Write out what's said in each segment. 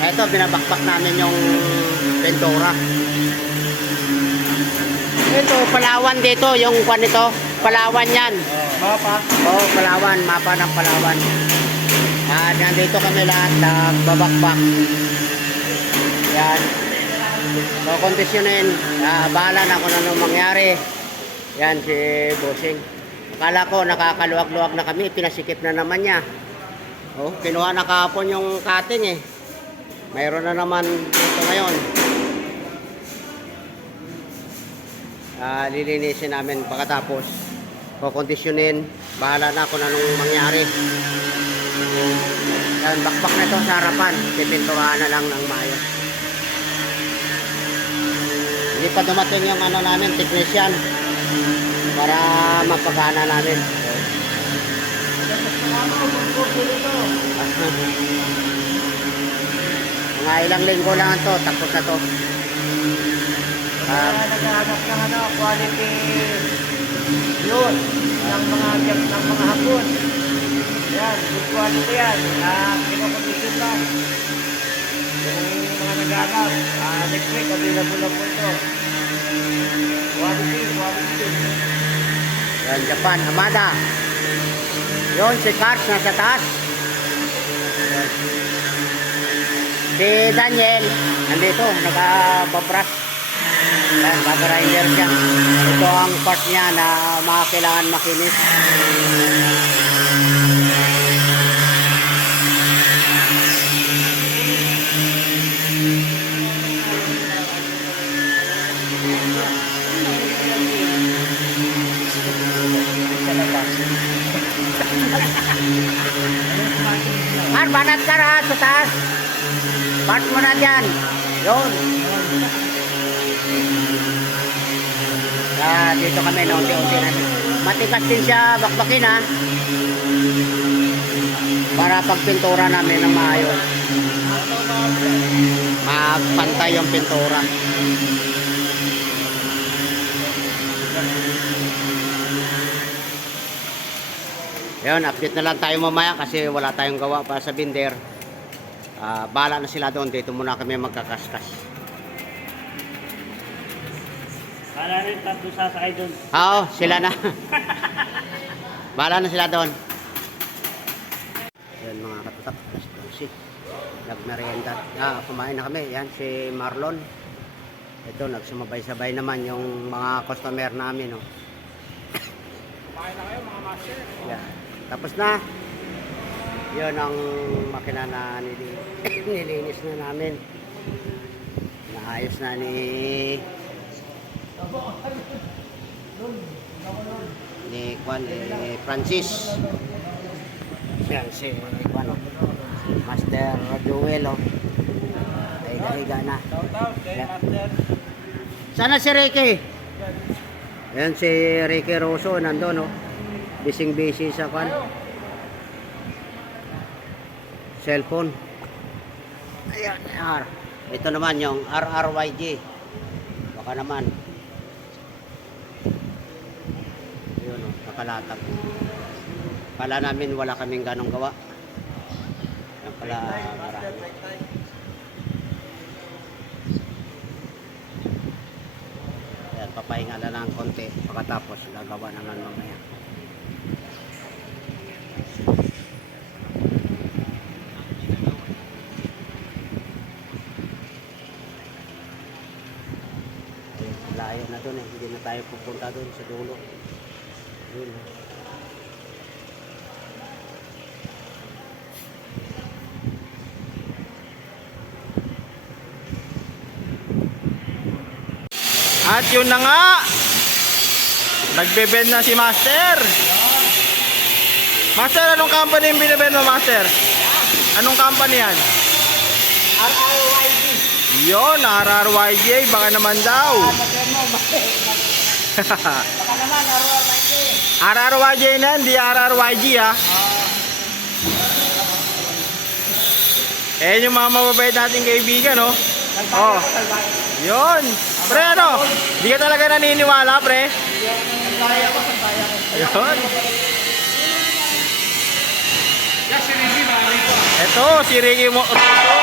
Ito, binabakbak namin yung pintura. Ito, Palawan dito, yung kwan nito. Palawan yan. Mapa. Oo, Palawan, mapa ng Palawan. Ah, nandito kami lahat, nagbabakbak. Yan. So, kondisyonin, ah, bahala na kung anong mangyari. Yan, si Bossing. Akala ko, nakakaluwag-luwag na kami, pinasikip na naman niya. Oh, kinuha na kahapon yung cutting eh. Mayroon na naman dito ngayon. Ah, lilinisin namin pagkatapos. Kukondisyonin, bahala na kung anong mangyari. Yan, bakbak na ito sa harapan. Pipinturahan na lang ng maayos. Hindi pa dumating yung ano namin, technician. Para mapagana namin. Mga ilang linggo lang to, tapos na to. Kaya naghahanap ng ano, quality yun. Ng mga ng mga hapon. Yan, good quality yan. Ah, kinokondisyon lang. Yung mga naghahanap, ah, next week, available na po ito. Quality, quality. Yan, Japan, Hamada. Yon, si Cars nasa taas. Si Daniel, nandito, nagababras. Yan, bagrinder siya. Ito ang part niya na mga kailangan makinis. Mar, banat ka na sa taas. Part mo na dyan. Yun. Ah, dito kami na unti-unti natin. Matikas din siya bakbakin ha. Para pagpintura namin ng maayos. Magpantay yung pintura. Yun, update na lang tayo mamaya kasi wala tayong gawa para sa binder. Ah, bahala na sila doon. Dito muna kami magkakaskas. Kala rin tatlo sasakay doon. Oo, sila na. bahala na sila doon. Yan mga katatak. Alas 12. Nagmerienda. Ah, kumain na kami. Yan, si Marlon. Ito, nagsumabay-sabay naman yung mga customer namin. Oh. Kumain na kayo mga master. Yan. Tapos na. Yun ang makina na nili- nilinis na namin. Naayos na ni ni Juan eh, Francis. Yan si Juan. oh. Master Joel. Oh. Na. Kay Yeah. Master. Sana si Ricky. Yan si Ricky Rosso nandun oh. Bising busy sa kan. Cellphone. Ayan. R. Ito naman yung RRYG. Baka naman. Yun oh, nakalatag. Kala namin wala kaming ganong gawa. Yan pala marami. Ayan, papahinga na lang konti. Pagkatapos, gagawa naman mamaya. Ayun, layo na doon eh. Hindi na tayo pupunta doon sa dulo. Yun. At yun na nga. Nagbe-bend na si Master. Master, anong company yung binibend mo, Master? Anong company yan? RRYD. Yon, RRYJ, baka naman daw. Baka naman RRYD. RRYJ na yan, di RRYG ha. Eh, yung mga mababait nating kaibigan, no? Oh. Salbay. Yon. Pre, ano? Di ka talaga naniniwala, pre? Pa. Ito, si Ricky Mo Rosso.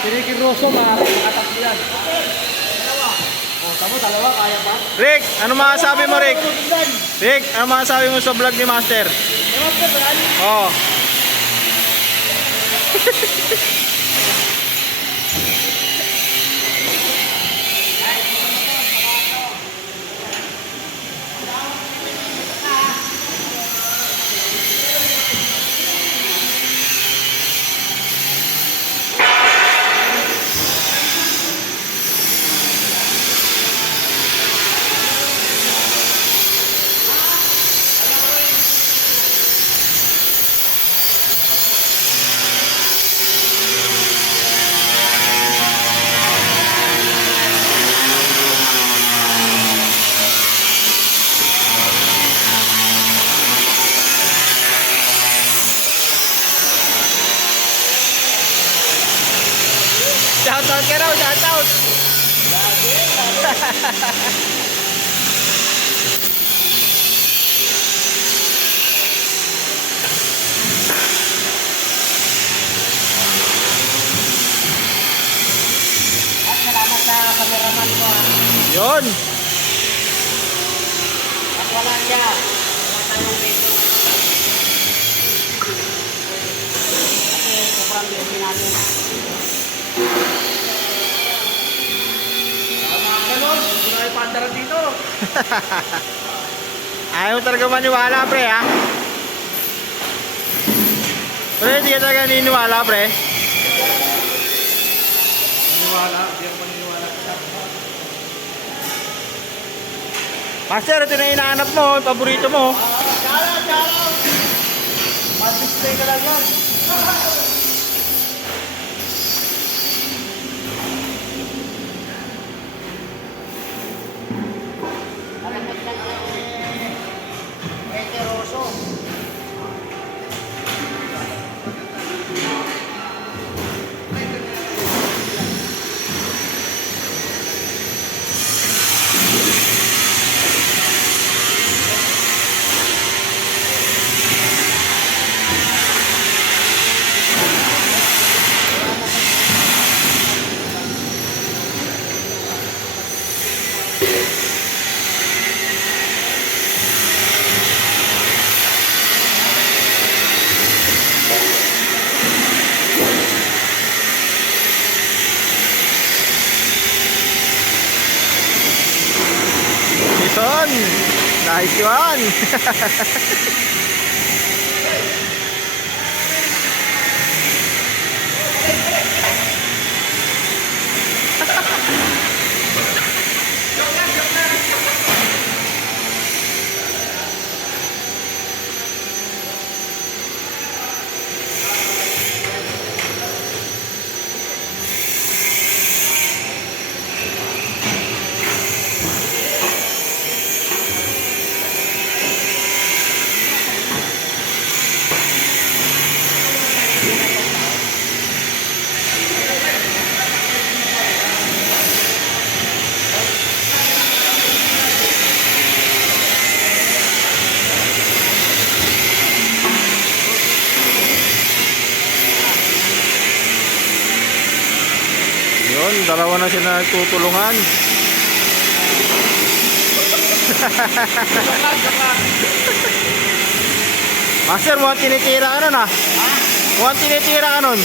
Si Ricky Rosso, maaari. Makatatlo yan. Tamo, dalawa, kaya pa? Rick, ano masasabi mo, Rick? Rick, ano masasabi mo sa vlog ni Master? Ko, marami. Oh. Shoutout ka raw, shoutout. At salamat sa cameraman ko. At wala siya. Wala tayong video. Kasi sobrang busy natin. Mga ganon, hindi na kayo pandaran dito. Ayaw mo talaga maniwala, pre, ha? Pre, hindi ka talaga naniniwala, pre. Maniwala, hindi ako maniwala. Master, ito na yung hinahanap mo, paborito mo. Tsara, tsara! Mag-display ka lang yan. ハハハハ。Dalawa na sila nagtutulungan. Master, mukhang tinitira ka nun ah. Mukhang tinitira ka nun.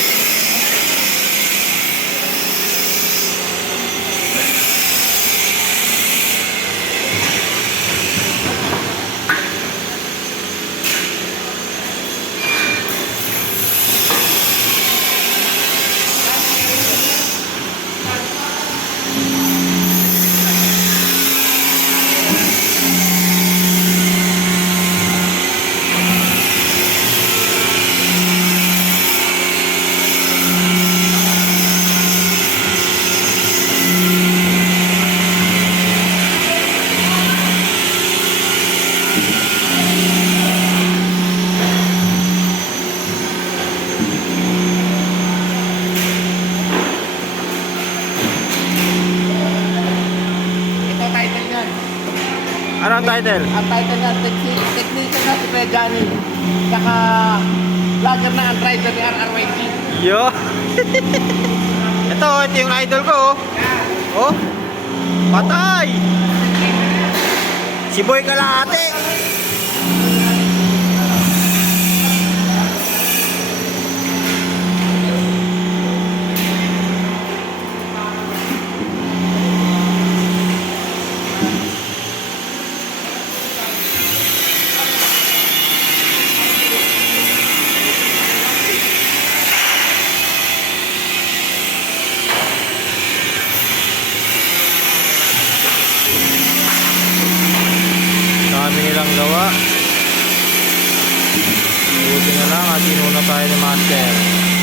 Title? Ang title na, techni- technician na si Kuya Johnny. Saka, vlogger na ang driver ni RRYG. Yo. ito, ito yung idol ko. Oh. Oh. Patay. Si Boy Kalahati. Nilang gawa. Buti na lang at inuna tayo ni Master.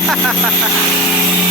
ハハハハ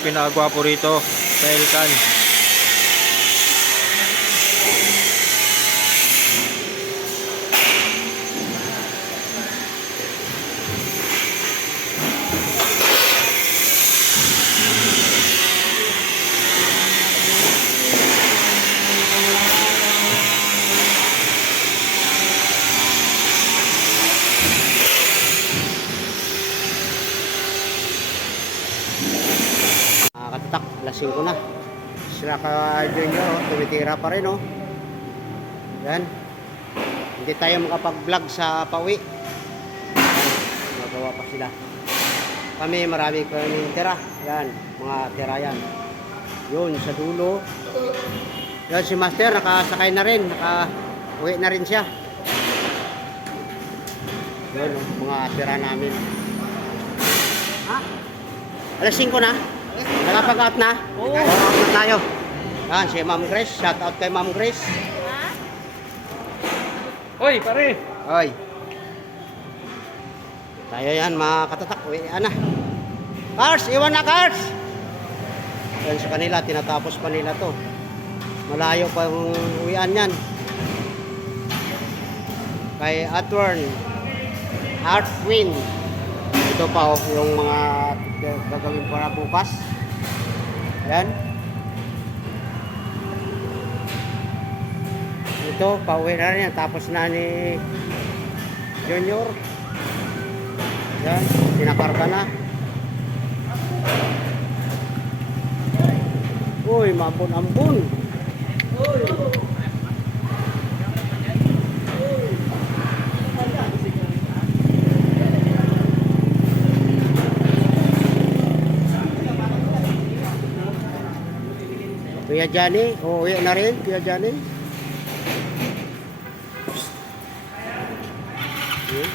pinakagwapo rito sa Elkan. 5 na. Sila ka dyan nyo oh. tumitira pa rin oh. Yan. Hindi tayo makapag vlog sa pauwi. Magawa pa sila. Kami marami kami tira. Yan mga tira yan. Yun sa dulo. Yan si master nakasakay na rin. Naka uwi na rin siya. Yun mga tira namin. Ha? Alas 5 na? Nakapag-out na? Oo. Out na tayo. Yan, si Ma'am Grace. Shout out kay Ma'am Grace. Oy, pare. Oy. Tayo yan, mga katatak. Uwi na. Cars, iwan na cars! Yan sa kanila, tinatapos pa nila to. Malayo pa yung uwian yan. Kay Atwern, Artwin. Ito pa oh, yung mga gagawin para bukas. Yan. Ito, pauwi na rin. Tapos na ni Junior. Yan, pinakarga na. Uy, mambun-ambun. Kuya Johnny, uuwi na rin, Kuya Johnny. Yun.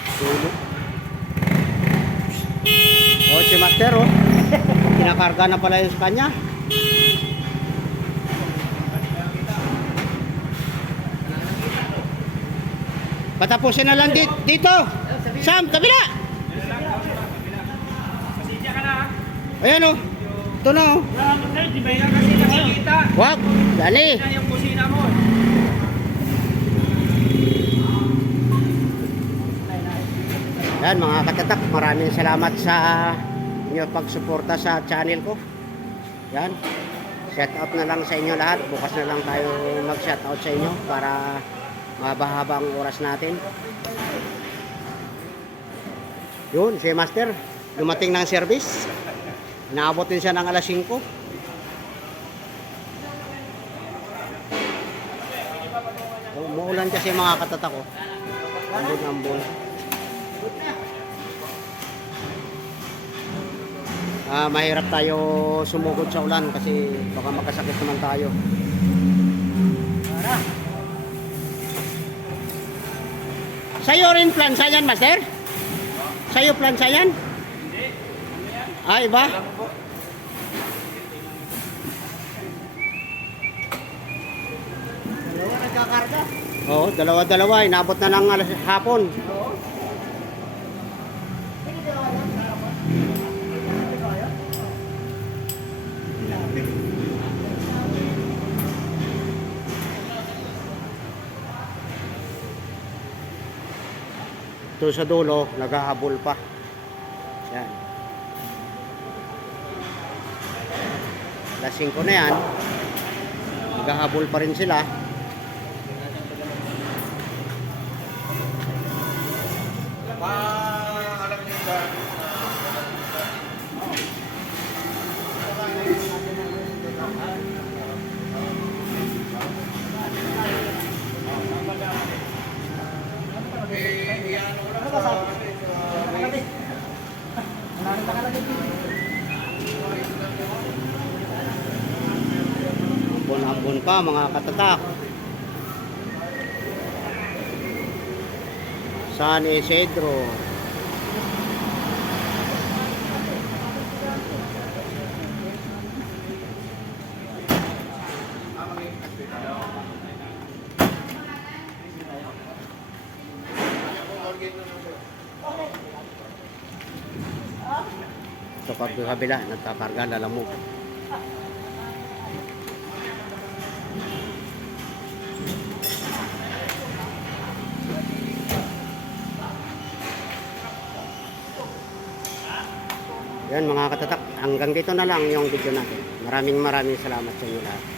Oh, si Master, oh. Pinakarga na pala yung kanya. Patapusin na lang di- dito. Sam, kabila. Ayan, oh. Ito na, oh. Kasi nakikita? Wag, dali. Yung kusina mo. Yan mga katatak, maraming salamat sa inyo pagsuporta sa channel ko. Yan. Shout out na lang sa inyo lahat. Bukas na lang tayo mag-shout out sa inyo para mahaba-haba ang oras natin. Yun, si Master, dumating ng service. Naabot din siya ng alas 5. Umuulan kasi mga katatak ko. Ambon-ambon. Ah, mahirap tayo sumugod sa ulan kasi baka magkasakit naman tayo. Sa'yo rin plansa yan, Master? Sa'yo plansa yan? Ah, iba? Dalawa nagkakarga. Oo, dalawa-dalawa. Inabot na ng alas hapon. Ito sa dulo, naghahabol pa. Yan. Alas 5 na yan. Naghahabol pa rin sila. Pa mga katatak. San Isidro. Sa pagkakabila, nagkakarga, lalamog. Mga katatak, hanggang dito na lang yung video natin. Maraming maraming salamat sa inyo lahat.